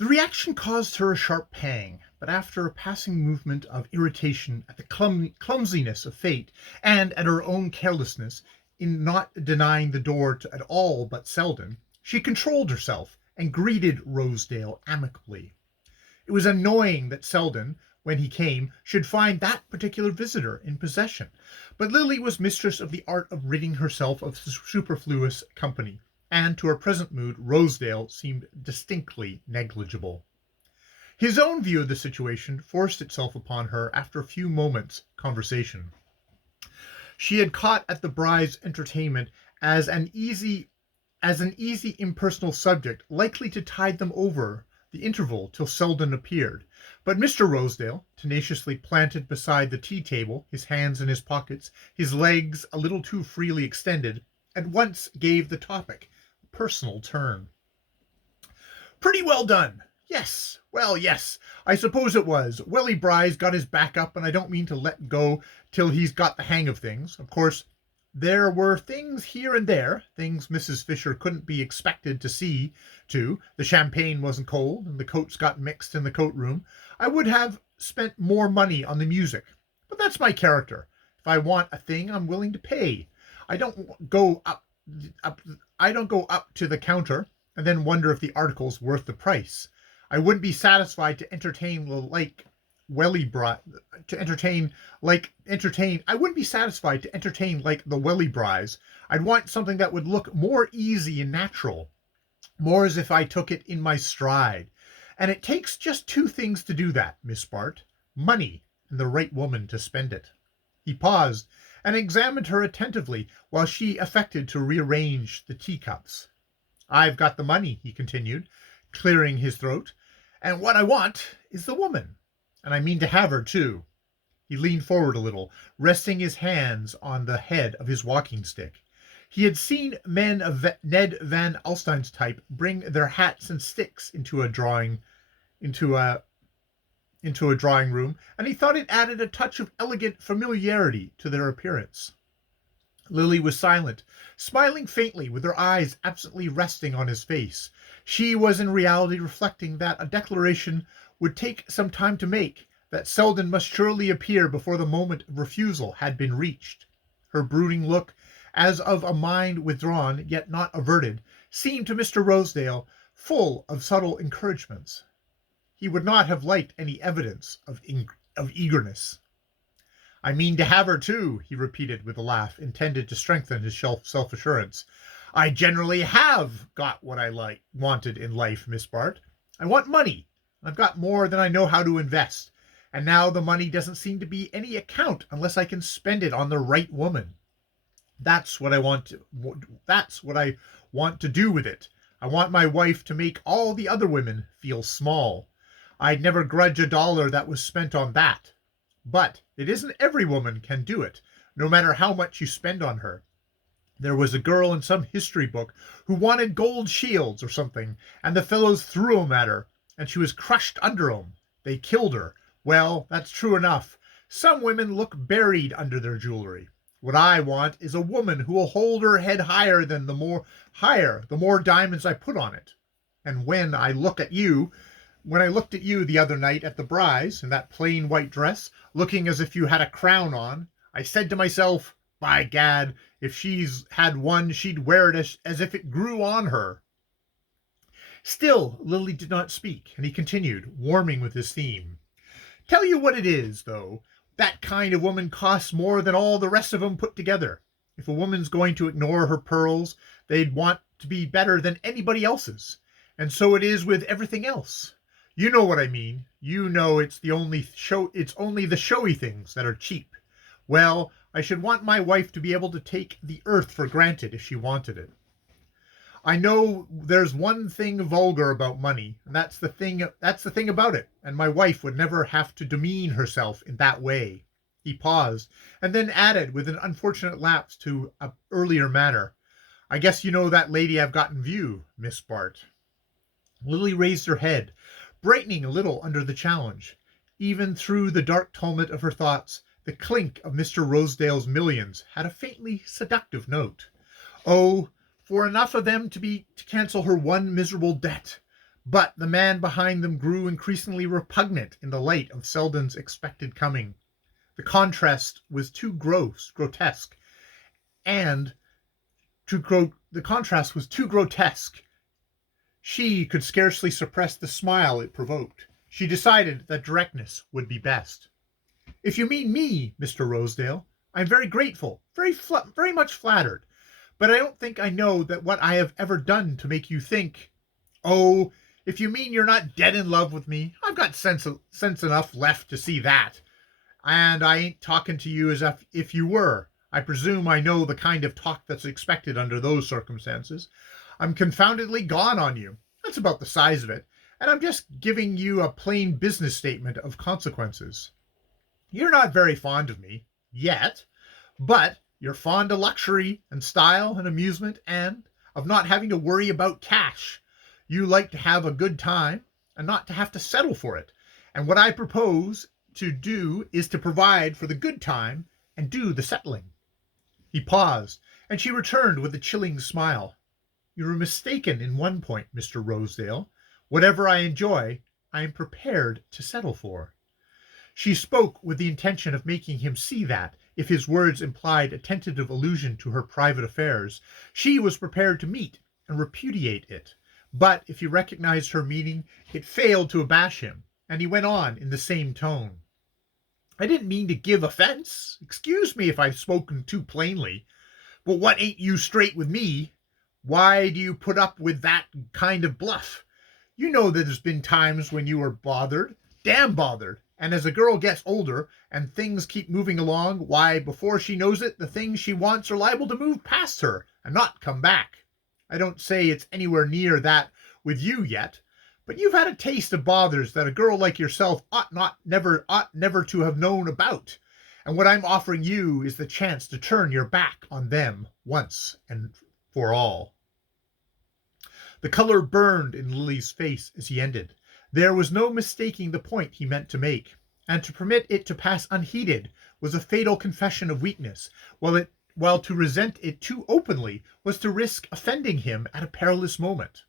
The reaction caused her a sharp pang, but after a passing movement of irritation at the clumsiness of fate and at her own carelessness in not denying the door at all but Selden, she controlled herself and greeted Rosedale amicably. It was annoying that Selden, when he came, should find that particular visitor in possession, but Lily was mistress of the art of ridding herself of superfluous company, and to her present mood Rosedale seemed distinctly negligible. His own view of the situation forced itself upon her after a few moments' conversation. She had caught at the bride's entertainment as an easy impersonal subject likely to tide them over the interval till Selden appeared, but Mr. Rosedale, tenaciously planted beside the tea-table, his hands in his pockets, his legs a little too freely extended, at once gave the topic a personal turn. "Pretty well done. Yes. Well, yes, I suppose it was. Welly Bry's got his back up, and I don't mean to let go till he's got the hang of things. Of course, there were things here and there, things Mrs. Fisher couldn't be expected to see to. The champagne wasn't cold, and the coats got mixed in the coat room. I would have spent more money on the music, but that's my character. If I want a thing, I'm willing to pay. I don't go up to the counter and then wonder if the article's worth the price. I wouldn't be satisfied to entertain like I wouldn't be satisfied to entertain like the Welly Bry's. I'd want something that would look more easy and natural, more as if I took it in my stride. And it takes just two things to do that, Miss Bart: money and the right woman to spend it." He paused and examined her attentively while she affected to rearrange the teacups. "I've got the money," he continued, clearing his throat, "and what I want is the woman. And I mean to have her, too." He leaned forward a little, resting his hands on the head of his walking stick. He had seen men of Ned Van Alstyne's type bring their hats and sticks into a drawing room, and he thought it added a touch of elegant familiarity to their appearance. Lily was silent, smiling faintly, with her eyes absently resting on his face. She was in reality reflecting that a declaration would take some time to make, that Selden must surely appear before the moment of refusal had been reached. Her brooding look, as of a mind withdrawn yet not averted, seemed to Mr. Rosedale full of subtle encouragements. He would not have liked any evidence of eagerness. "I mean to have her, too," he repeated with a laugh intended to strengthen his self-assurance. "I generally have got what I wanted in life, Miss Bart. I want money. I've got more than I know how to invest, and now the money doesn't seem to be any account unless I can spend it on the right woman. That's what I want to do with it. I want my wife to make all the other women feel small. I'd never grudge a dollar that was spent on that. But it isn't every woman can do it, no matter how much you spend on her. There was a girl in some history book who wanted gold shields or something, and the fellows threw 'em at her, and she was crushed under 'em. They killed her. Well, that's true enough. Some women look buried under their jewelry. What I want is a woman who will hold her head higher the more diamonds I put on it. And when I looked at you the other night at the Bry's, in that plain white dress, looking as if you had a crown on, I said to myself, by gad, if she's had one, she'd wear it as if it grew on her." Still Lily did not speak, and he continued, warming with his theme. "Tell you what it is, though, that kind of woman costs more than all the rest of 'em put together. If a woman's going to ignore her pearls, they'd want to be better than anybody else's. And so it is with everything else. You know what I mean. You know it's only the showy things that are cheap. Well, I should want my wife to be able to take the earth for granted if she wanted it. I know there's one thing vulgar about money, and that's the thing about it, and my wife would never have to demean herself in that way." He paused, and then added, with an unfortunate lapse to an earlier manner, "I guess you know that lady I've got in view, Miss Bart." Lily raised her head, brightening a little under the challenge. Even through the dark tumult of her thoughts, the clink of Mr. Rosedale's millions had a faintly seductive note. Oh, for enough of them to cancel her one miserable debt. But the man behind them grew increasingly repugnant in the light of Selden's expected coming. The contrast was too grotesque, and the contrast was too grotesque. She could scarcely suppress the smile it provoked. She decided that directness would be best. If you mean me, Mr. Rosedale, I'm very grateful, very much flattered, but I don't think I know that what I have ever done to make you think. Oh, if you mean you're not dead in love with me, I've got sense enough left to see that. And I ain't talking to you as if you were. I presume I know the kind of talk that's expected under those circumstances. I'm confoundedly gone on you. That's about the size of it. And I'm just giving you a plain business statement of consequences. You're not very fond of me, yet, but you're fond of luxury and style and amusement and of not having to worry about cash. You like to have a good time and not to have to settle for it. And what I propose to do is to provide for the good time and do the settling. He paused, and she returned with a chilling smile. You are mistaken in one point, Mr. Rosedale. Whatever I enjoy, I am prepared to settle for. She spoke with the intention of making him see that, if his words implied a tentative allusion to her private affairs, she was prepared to meet and repudiate it. But if he recognized her meaning, it failed to abash him, and he went on in the same tone. I didn't mean to give offense. Excuse me if I've spoken too plainly. But what ain't you straight with me? Why do you put up with that kind of bluff? You know that there's been times when you were bothered, damn bothered, and as a girl gets older and things keep moving along, why, before she knows it, the things she wants are liable to move past her and not come back. I don't say it's anywhere near that with you yet, but you've had a taste of bothers that a girl like yourself ought never to have known about. And what I'm offering you is the chance to turn your back on them once and for all. The color burned in Lily's face as he ended. There was no mistaking the point he meant to make, and to permit it to pass unheeded was a fatal confession of weakness, while to resent it too openly was to risk offending him at a perilous moment.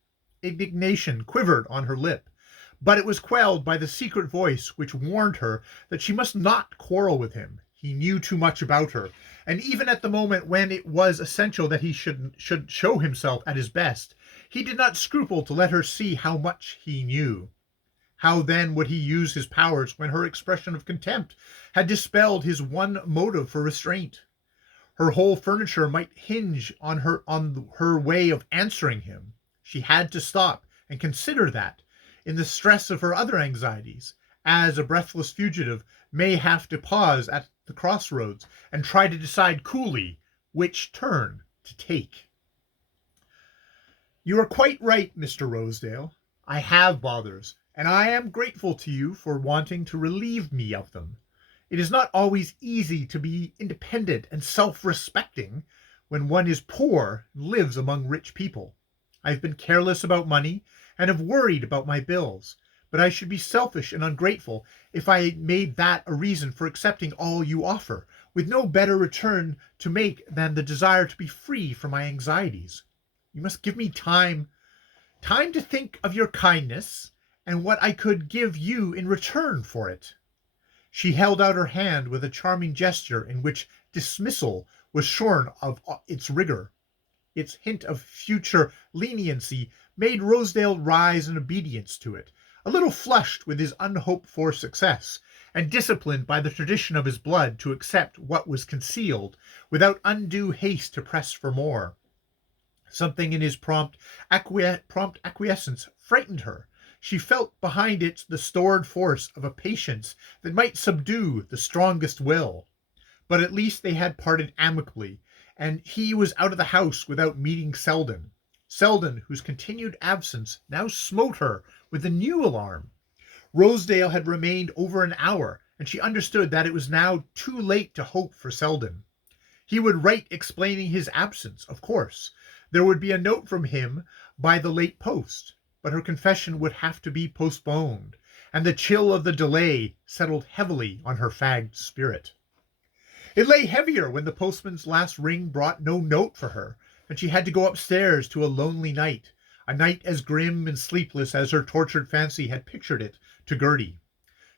Indignation quivered on her lip, but it was quelled by the secret voice which warned her that she must not quarrel with him. He knew too much about her, and even at the moment when it was essential that he should show himself at his best, he did not scruple to let her see how much he knew. How then would he use his powers when her expression of contempt had dispelled his one motive for restraint? Her whole furniture might hinge on her way of answering him. She had to stop and consider that, in the stress of her other anxieties, as a breathless fugitive may have to pause at the crossroads and try to decide coolly which turn to take. You are quite right, Mr. Rosedale. I have bothers, and I am grateful to you for wanting to relieve me of them. It is not always easy to be independent and self-respecting when one is poor and lives among rich people. I have been careless about money and have worried about my bills, but I should be selfish and ungrateful if I made that a reason for accepting all you offer, with no better return to make than the desire to be free from my anxieties. You must give me time to think of your kindness and what I could give you in return for it. She held out her hand with a charming gesture in which dismissal was shorn of its rigor. Its hint of future leniency made Rosedale rise in obedience to it, a little flushed with his unhoped-for success, and disciplined by the tradition of his blood to accept what was concealed, without undue haste to press for more. Something in his prompt acquiescence frightened her. She felt behind it the stored force of a patience that might subdue the strongest will. But at least they had parted amicably, and he was out of the house without meeting Selden. Selden, whose continued absence now smote her with a new alarm. Rosedale had remained over an hour, and she understood that it was now too late to hope for Selden. He would write explaining his absence, of course. There would be a note from him by the late post, but her confession would have to be postponed, and the chill of the delay settled heavily on her fagged spirit. It lay heavier when the postman's last ring brought no note for her, and she had to go upstairs to a lonely night, a night as grim and sleepless as her tortured fancy had pictured it to Gertie.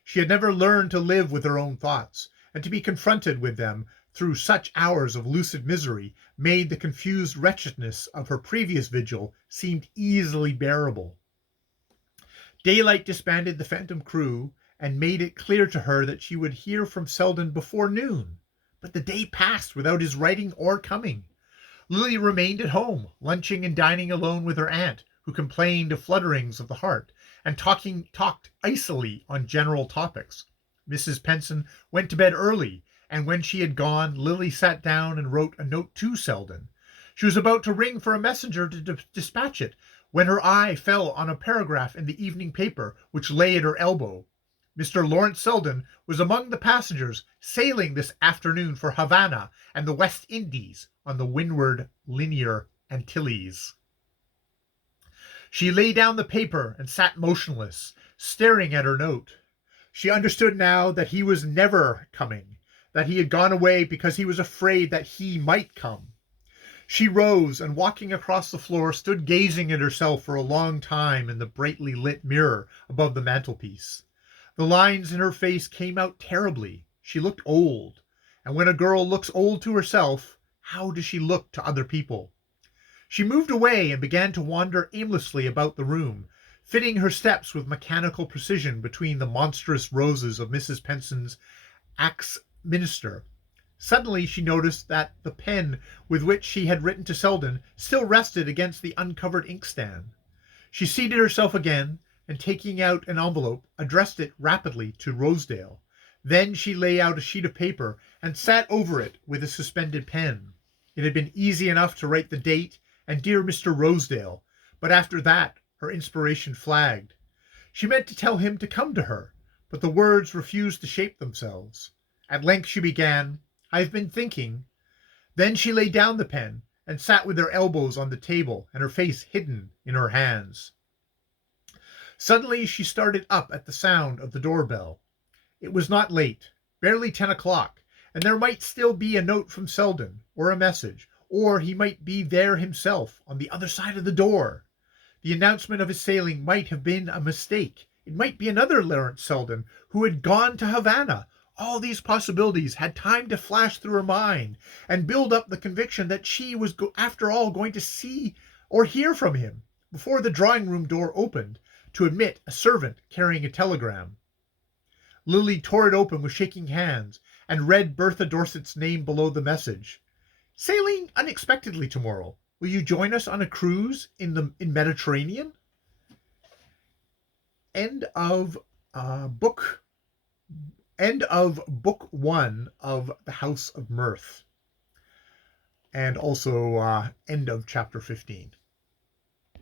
She had never learned to live with her own thoughts, and to be confronted with them through such hours of lucid misery made the confused wretchedness of her previous vigil seem easily bearable. Daylight disbanded the Phantom crew and made it clear to her that she would hear from Selden before noon. But the day passed without his writing or coming. Lily remained at home, lunching and dining alone with her aunt, who complained of flutterings of the heart, and talked icily on general topics. Mrs. Penson went to bed early, and when she had gone, Lily sat down and wrote a note to Selden. She was about to ring for a messenger to dispatch it, when her eye fell on a paragraph in the evening paper which lay at her elbow. Mr. Lawrence Selden was among the passengers sailing this afternoon for Havana and the West Indies on the Windward Linear Antilles. She laid down the paper and sat motionless, staring at her note. She understood now that he was never coming, that he had gone away because he was afraid that he might come. She rose and, walking across the floor, stood gazing at herself for a long time in the brightly lit mirror above the mantelpiece. The lines in her face came out terribly. She looked old, and when a girl looks old to herself, how does she look to other people? She moved away and began to wander aimlessly about the room, fitting her steps with mechanical precision between the monstrous roses of Mrs. Penson's Axminster. Suddenly she noticed that the pen with which she had written to Selden still rested against the uncovered inkstand. She seated herself again, and taking out an envelope, addressed it rapidly to Rosedale. Then she lay out a sheet of paper and sat over it with a suspended pen. It had been easy enough to write the date and "Dear Mr. Rosedale," but after that her inspiration flagged. She meant to tell him to come to her, but the words refused to shape themselves. At length she began, "I've been thinking." Then she laid down the pen and sat with her elbows on the table and her face hidden in her hands. Suddenly she started up at the sound of the doorbell. It was not late, barely 10 o'clock, and there might still be a note from Selden, or a message, or he might be there himself on the other side of the door. The announcement of his sailing might have been a mistake. It might be another Lawrence Selden who had gone to Havana. All these possibilities had time to flash through her mind and build up the conviction that she was after all going to see or hear from him before the drawing-room door opened to admit a servant carrying a telegram. Lily tore it open with shaking hands and read Bertha Dorset's name below the message. "Sailing unexpectedly tomorrow. Will you join us on a cruise in Mediterranean?" End of book 1 of The House of Mrth, and also end of chapter 15.